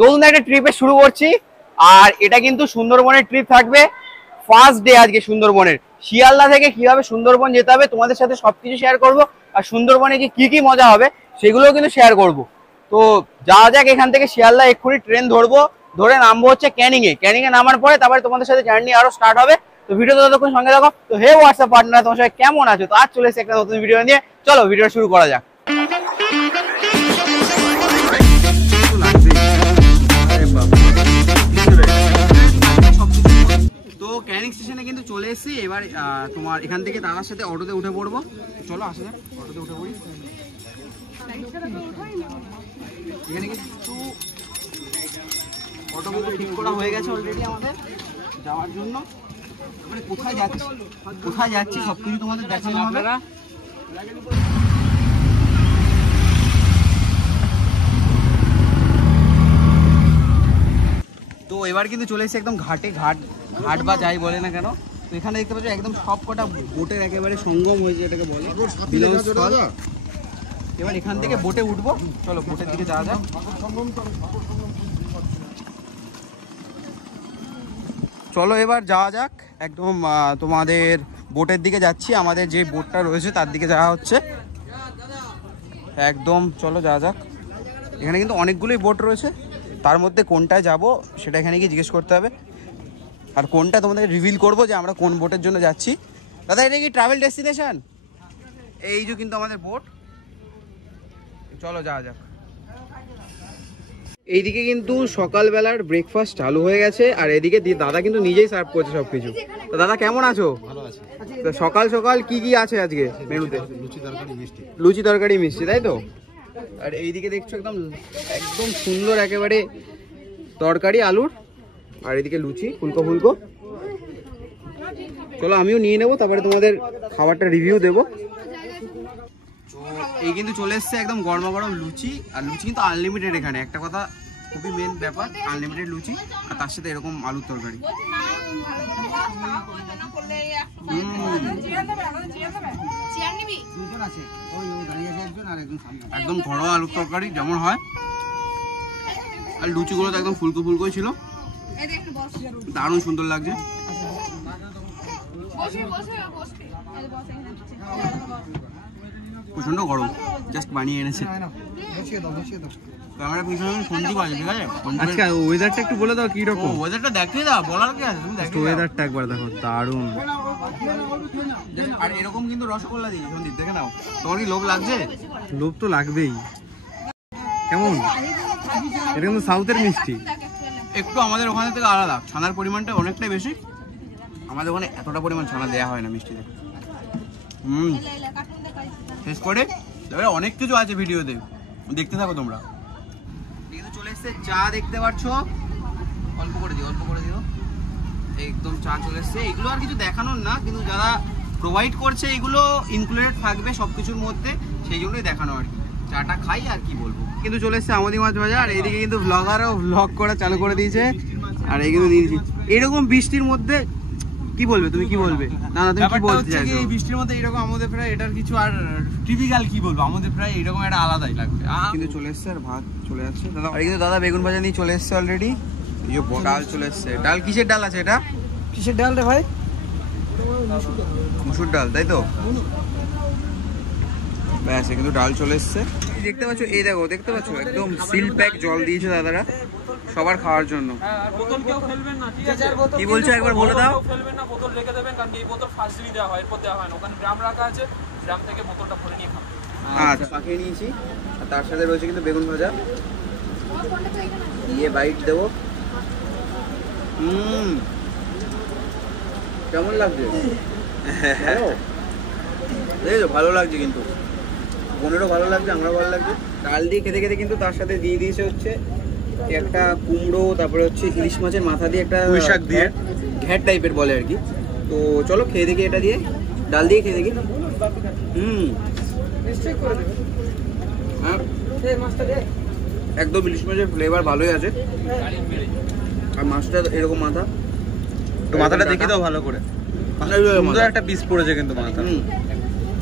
নতুন একটা ট্রিপে শুরু করছি। আর এটা কিন্তু সুন্দরবনের ট্রিপ থাকবে, ফার্স্ট ডে আজকে সুন্দরবনের। শিয়ালদা থেকে কিভাবে সুন্দরবন যেতে হবে তোমাদের সাথে সবকিছু শেয়ার করব, আর সুন্দরবনে কি কি মজা হবে সেগুলোও কিন্তু শেয়ার করব। তো যাওয়া যাক এখান থেকে শিয়ালদা, এক্ষুনি ট্রেন ধরবো, ধরে নামবো হচ্ছে ক্যানিংয়ে। ক্যানিংয়ে নামার পরে তারপরে তোমাদের সাথে জার্নি আরো স্টার্ট হবে। তো ভিডিওতে ততক্ষণ সঙ্গে থাকো। তো হে হোয়াটসঅ্যাপ পার্টনার, তোমার সঙ্গে কেমন আছো? তো আজ চলে এসেছে একটা নতুন ভিডিও নিয়ে, চলো ভিডিও শুরু করা যাক। তো ক্যানিং স্টেশনে কিন্তু চলে এসেছি। এবার তোমার এখান থেকে দাদার সাথে অটোতে উঠে পড়বো। চলো আসা যাক, অটোতে উঠে পড়ি। এখানে কিন্তু অটো কিন্তু ঠিক করা হয়ে গেছে অলরেডি আমাদের যাওয়ার জন্য। মানে কোথায় যাচ্ছি সবকিছু তোমাদের দেখানো হবে। তো এবার কিন্তু চলে এসেছে একদম ঘাটে, ঘাট বা যাই বলে না কেন। তো এখানে দেখতে পাচ্ছ একদম সব কটা বোটের একেবারে সঙ্গম হয়েছে, এটাকে বলে মিলনস্থল। এবার এখান থেকে বোটে উঠবো, চলো বোটের দিকে যাওয়া যাক। চলো এবার যাওয়া যাক, একদম তোমাদের বোটের দিকে যাচ্ছি। আমাদের যে বোটটা রয়েছে তার দিকে যাওয়া হচ্ছে একদম। চলো যাওয়া যাক। এখানে কিন্তু অনেকগুলোই বোট রয়েছে, তার মধ্যে কোনটায় যাব সেটা এখানে গিয়ে জিজ্ঞেস করতে হবে। আর কোনটা তোমাদের রিভিল করবো যে আমরা কোন বোটের জন্য যাচ্ছি। দাদা এটা কি ট্রাভেল ডেস্টিনেশন? এই যে কিন্তু আমাদের বোট, চলো যাওয়া যাক। এইদিকে কিন্তু সকালবেলার ব্রেকফাস্ট চালু হয়ে গেছে, আর এদিকে দাদা কিন্তু নিজেই সার্ভ করছে সবকিছু। তো দাদা কেমন আছো? ভালো আছি। তো সকাল সকাল কি কি আছে আজকে মেনুতে? লুচি তরকারি মিষ্টি, তাই তো? আর এইদিকে দেখছো একদম একদম সুন্দর একেবারে তরকারি আলুর, আর এদিকে লুচি ফুলকো ফুলকো। চলো আমিও নিয়ে নেবো, তারপরে তোমাদের খাবারটা রিভিউ দেবো। তো এই কিন্তু চলে এসছে একদম গরমা গরম লুচি, আর লুচি কিন্তু আনলিমিটেড। এখানে একটা কথা খুবই মেন ব্যাপার, আনলিমিটেড লুচি, আর তার সাথে এরকম আলুর তরকারি। একদম ঘরোয়া আলুর তরকারি যেমন হয়, আর লুচিগুলো তো একদম ফুলকো ফুলকোই ছিল, দারুণ সুন্দর লাগছে। প্রচন্ড গরম, জাস্ট বানিয়ে এনেছে। ওয়েদারটা একটু বলে দাও, কি রকম ওয়েদারটা? দেখতে দাও, বলার কি আছে, ওয়েদারটা একবার দেখো, দারুণ। আর এরকম কিন্তু রসগোল্লা দিই, সন্দীপ দেখে নাও। তোমার কি লোভ লাগছে? লোভ তো লাগবেই। কেমন এটা? কিন্তু সাউথের মিষ্টি, একটু আমাদের ওখানে থেকে আলাদা। ছানার পরিমাণটা অনেকটাই বেশি, আমাদের ওখানে এতটা পরিমাণ ছানা দেওয়া হয় না মিষ্টিতে। শেষ করে তবে অনেক কিছু আছে ভিডিওতে, দেখতে থাকো তোমরা। কিন্তু চলে এসছে চা, দেখতে পাচ্ছ। অল্প করে দিও একদম চা চলে এসছে। এগুলো আর কিছু দেখানোর না, কিন্তু যারা প্রোভাইড করছে এগুলো ইনক্লুডেড থাকবে সবকিছুর মধ্যে, সেই জন্যই দেখানো আর কি। চাটা খাই আর কি বলবো। কিন্তু চলে এসছে আমাদের মাছ ভাজা, আর এইদিকে কিন্তু ব্লগারও ব্লগ করা চালু করে দিয়েছে। আর এই কিন্তু নিয়েছি এরকম বৃষ্টির মধ্যে। কি বলবে তুমি, কি বলবে? না না তুমি কি বলতে চাইছো? বৃষ্টির মধ্যে এরকম আমাদের প্রায় এটার কিছু আর টিপিক্যাল কি বলবো, আমাদের প্রায় এরকম একটা আলাদাই লাগবে। কিন্তু চলে এসছে, আর ভাত চলে যাচ্ছে দাদা। আর কিন্তু দাদা বেগুন ভাজা নিয়ে চলে এসছে অলরেডি। এই যে ডাল চলে এসছে। ডাল কিসের ডাল আছে এটা? কিসের ডাল রে ভাই? মুসুর ডাল, তাই তো? ব্যাস, কিন্তু ডাল চলে এসছে। দেখতে পাচ্ছ, এই দেখো, দেখতে পাচ্ছ একদম সিল প্যাক জল দিয়েছে দাদারা সবার খাওয়ার জন্য। বোতল কেউ ফেলবেন না, ঠিক আছে? কি বলছো একবার বলে দাও। ফেলবেন না, বোতল রেখে দেবেন, কারণ এই বোতল ফার্স্ট দিনই দেওয়া হয়, এরপর দেওয়া হয় না। ওখানে ড্রাম রাখা আছে, ড্রাম থেকে বোতলটা ভরে নিয়ে খাবেন। আচ্ছা, পাঠিয়ে নিয়েছি। আর তার সাথে রয়েছে কিন্তু বেগুন ভাজা, দিয়ে বাইট দেবো। কেমন লাগছে? ভালো লাগছে, কিন্তু বোনেরও ভালো লাগছে, আমরাও ভালো লাগছে। ডাল দিয়ে খেতে খেতে কিন্তু তার সাথে দিয়ে দিয়েছে হচ্ছে একটা কুমড়ো, তারপরে হচ্ছে ইলিশ মাছের মাথা দিয়ে একটা শাক দিয়ে ঘ্যাট টাইপের বলে আর কি। তো চলো খেয়ে দেখি, এটা দিয়ে ডাল দিয়ে খেয়ে দেখি। একদম ইলিশ মাছের ফ্লেভার ভালোই আছে, আর মাছটা এরকম মাথা। তো মাথাটা দেখি দাও ভালো করে, সুন্দর একটা পিস পড়েছে কিন্তু মাথা।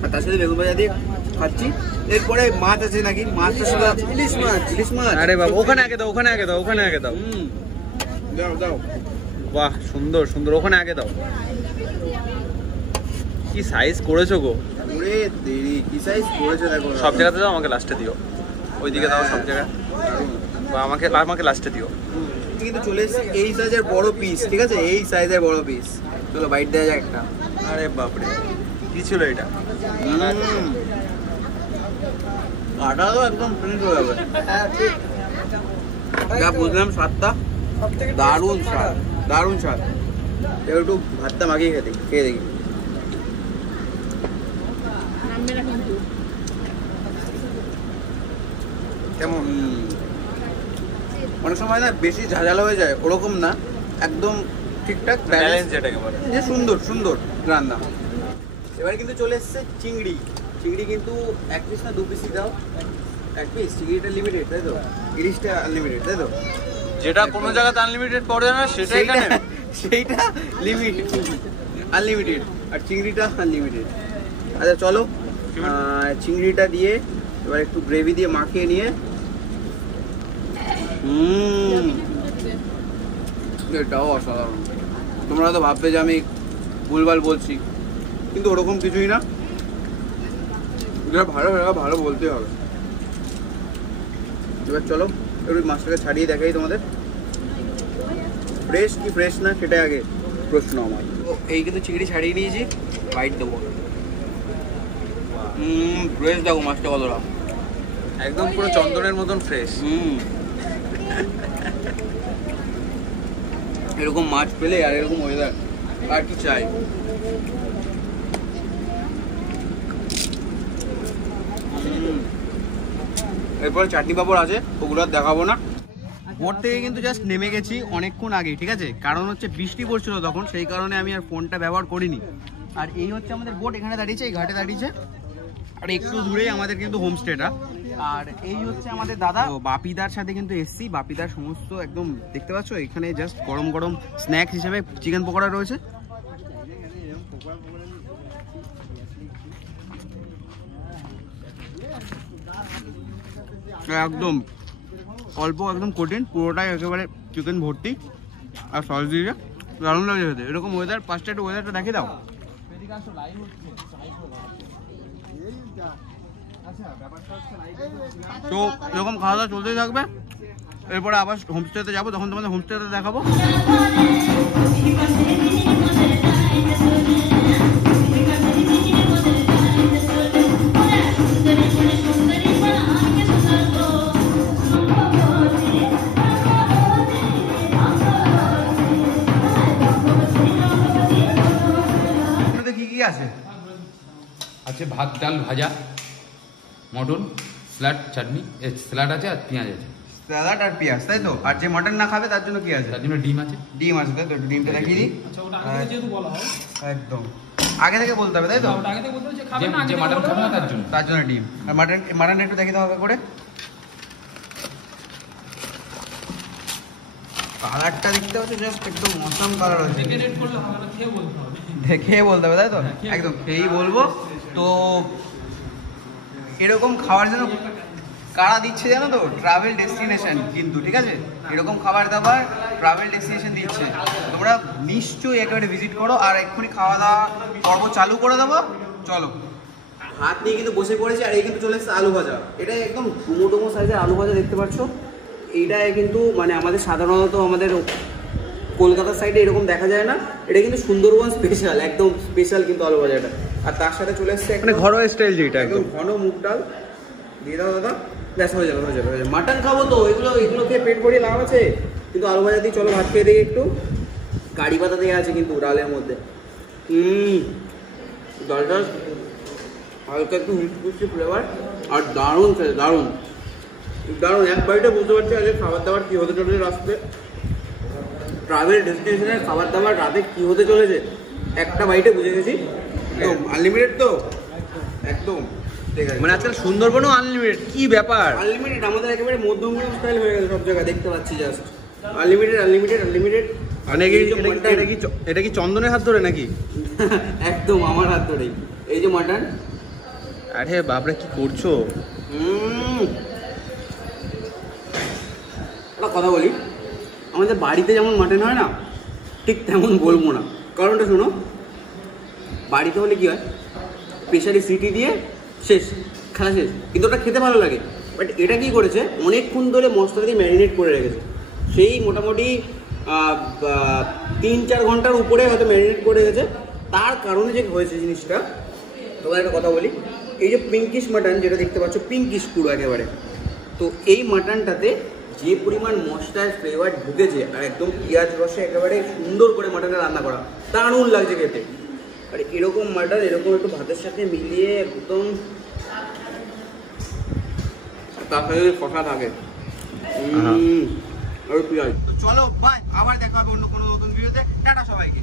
আর তার সাথে বেগুন ভাজা দিয়ে খাচ্ছি। এরপরে মাছ আছে নাকি, মাছটা শুধু ইলিশ মাছ। ইলিশ মাছ, আরে বাবা ওখানে আগে দাও, ওখানে আগে দাও, ওখানে আগে দাও। দাও দাও। বাহ সুন্দর সুন্দর, ওখানে আগে দাও। কি সাইজ করেছো গো, ওরে দেরি, কি সাইজ করেছে দেখো। সব জায়গাতে দাও, আমাকে লাস্টে দিও। ওইদিকে দাও সব জায়গায়, বা আমাকে লাস্টে দিও। কিন্তু চলে এসেছে এই সাইজের বড় পিস, ঠিক আছে, এই সাইজের বড় পিস। চলো বাইট দেওয়া যাক একটা। আরে বাপরে, কি ছিল এটা? কাটা তো একদম ফিনিশ হয়ে যাবে। যা বুঝলাম স্বাদটা দারুণ স্বাদ, দারুণ স্বাদ। এবার একটু ভাতটা মাখিয়ে খেয়ে দেখি। কেমন? অনেক সময় না বেশি ঝাঁঝালো হয়ে যায়, ওরকম না, একদম ঠিকঠাক ব্যালেন্স যেটাকে বলে। যে সুন্দর সুন্দর রান্না। এবার কিন্তু চলে এসছে চিংড়ি। চিংড়ি কিন্তু এক পিস না দু পিসই দাও? এক পিস। চিংড়িটা লিমিটেড তাই তো, ইলিশটা আনলিমিটেড তাই তো? যেটা কোনো জায়গাতে আনলিমিটেড পড়ে না সেটা এখানে, সেইটা লিমিট আনলিমিটেড, আর চিংড়িটা আনলিমিটেড। আচ্ছা চলো, চিংড়িটা দিয়ে এবার একটু গ্রেভি দিয়ে মাখিয়ে নিয়ে, এটাও অসাধারণ। তোমরা তো ভাববে যে আমি ভুলভাল বলছি, কিন্তু ওরকম কিছুই না। যেটা ভালো ভালো বলতে হবে। এবার চলো একটু মাছটাকে ছাড়িয়ে দেখাই তোমাদের, ফ্রেশ কি ফ্রেশ না সেটাই আগে প্রশ্ন আমার। এই কিন্তু চিংড়ি ছাড়িয়ে নিয়েছি, বাইট দেবো। ফ্রেশ দেখো মাছটা কতটা, একদম পুরো চন্দনের মতন ফ্রেশ। এরকম মাছ পেলে আর এরকম ওয়েদার আর কি চাই। এরপরে চাটনি পাপড় আছে, ওগুলো আর দেখাবো না। বোট থেকে কিন্তু জাস্ট নেমে গেছি অনেকক্ষণ আগে, ঠিক আছে, কারণ হচ্ছে বৃষ্টি পড়ছিল তখন, সেই কারণে আমি আর ফোনটা ব্যবহার করিনি। আর এই হচ্ছে আমাদের বোট, এখানে দাঁড়িয়েছে, এই ঘাটে দাঁড়িয়েছে, আর একটু দূরেই আমাদের কিন্তু হোমস্টেটা। আর এই হচ্ছে আমাদের দাদা, বাপিদার সাথে কিন্তু এসছি। বাপিদার সমস্ত একদম দেখতে পাচ্ছ, এখানে জাস্ট গরম গরম স্ন্যাক্স হিসেবে চিকেন পকোড়া রয়েছে। একদম অল্প, একদম কঠিন, পুরোটাই একেবারে চিকেন ভর্তি আর সস দিয়ে দারুণ লাগে খেতে। এরকম ওয়েদার, পাঁচটা একটু ওয়েদারটা দেখে দাও। তো এরকম খাওয়া দাওয়া চলতেই থাকবে। এরপরে আবার হোমস্টেতে যাবো, তখন তোমাদের হোমস্টেতে দেখাবো। কি কি আছে? আছে ভাত, ডাল, ভাজা, মটন, স্যালাড, চাটনি, স্যালাড আছে আর পেঁয়াজ আছে। স্যালাড আর পেঁয়াজ তাই তো? আর যে মটন না খাবে তার জন্য কি আছে? তার জন্য ডিম আছে। ডিম আছে তাই তো? ডিমটা দেখিয়ে দিই। আচ্ছা ওটা আগে যেহেতু বলা হয় একদম আগে থেকে বলতে হবে তাই তো? ওটা আগে থেকে বলতে হবে যে খাবে না, যে মাটন খাবে না তার জন্য। তার জন্য ডিম। আর মাটন একটু দেখিয়ে দেওয়া করে। কালারটা দেখতে হচ্ছে জাস্ট একদম মশাম কালার হচ্ছে। দেখে রেড করলে হবে না, খেয়ে বলতে হবে। দেখে বলতে হবে তাই তো? একদম খেয়েই বলবো। তো এরকম খাবার যেন কারা দিচ্ছে জানো তো? ট্রাভেল ডেস্টিনেশন কিন্তু, ঠিক আছে, এরকম খাবার দাবার ট্রাভেল ডেস্টিনেশন দিচ্ছে। তোমরা নিশ্চয়ই একেবারে ভিজিট করো। আর এক্ষুনি খাওয়া দাওয়া পর্ব চালু করে দেবো, চলো। হাত নিয়ে কিন্তু বসে পড়েছি, আর এই কিন্তু চলে এসেছে আলু ভাজা। এটা একদম ডুমো সাইজের আলু ভাজা দেখতে পাচ্ছ। এইটাই কিন্তু মানে আমাদের সাধারণত আমাদের কলকাতার সাইডে এরকম দেখা যায় না। এটা কিন্তু সুন্দরবন স্পেশাল, একদম স্পেশাল কিন্তু আলু ভাজাটা। আর তার সাথে চলে এসছে মানে ঘরোয়া স্টাইল যেটা একদম ঘন মুগ ডাল দিয়ে দাও দাদা, ব্যাস হয়ে যাবে হয়ে যাবে হয়ে যাবে। মাটন খাবো তো, এগুলো খেয়ে পেট ভরিয়ে লাভ আছে? কিন্তু আলু ভাজা দিয়ে চলো ভাত খেয়ে দিই একটু। কারি পাতা দেওয়া আছে কিন্তু ডালের মধ্যে। ডালটা হালকা একটু মিষ্টি ফ্লেভার, আর দারুণ খেতে, দারুণ দারুণ। এক বাড়িটা বুঝতে পারছি আজকে খাবার দাবার কী হতে চলেছে রাস্তায়। ট্রাভেল ডেস্টিনেশনের খাবার দাবার রাতে কী হতে চলেছে একটা বাইটে বুঝে গেছি। একদম আনলিমিটেড তো, একদম ঠিক আছে। মানে আজকাল সুন্দরবনও আনলিমিটেড, কি ব্যাপার? আনলিমিটেড আমাদের একেবারে মধ্যমগ্রাম স্টাইল হয়ে গেছে সব জায়গায়, দেখতে পাচ্ছি জাস্ট আনলিমিটেড আনলিমিটেড আনলিমিটেড। মানে এটা কি চন্দনের হাত ধরে নাকি? একদম আমার হাত ধরেই। এই যে মাটন, আরে বাবরা কি করছো? একটা কথা বলি, আমাদের বাড়িতে যেমন মাটন হয় না, ঠিক তেমন বলবো না। কারণটা শোনো, বাড়িতে হলে কি হয়, প্রেশারে সিটি দিয়ে শেষ, খেলা শেষ, কিন্তু ওটা খেতে ভালো লাগে। বাট এটা কি করেছে, অনেকক্ষণ ধরে মশলা দিয়ে ম্যারিনেট করে রেখেছে, সেই মোটামুটি 3-4 ঘন্টার উপরে হয়তো ম্যারিনেট করে রেখেছে। তার কারণে যে হয়েছে জিনিসটা, তোমার একটা কথা বলি, এই যে পিঙ্কিশ মাটন যেটা দেখতে পাচ্ছ, পিঙ্কিশ পুরো একেবারে, তো এই মাটনটাতে যে পরিমাণ মশলার ফ্লেভার ঢুকেছে আর একদম পেঁয়াজ রসে একেবারে সুন্দর করে মাটনটা রান্না করা, দারুণ লাগছে খেতে। আর এরকম মাটন এরকম একটু ভাতের সাথে মিলিয়ে একদম, তার সাথে কষা থাকে, আর পেঁয়াজ। তো চলো বাই, আবার দেখা হবে অন্য কোনো নতুন ভিডিওতে। টাটা সবাইকে।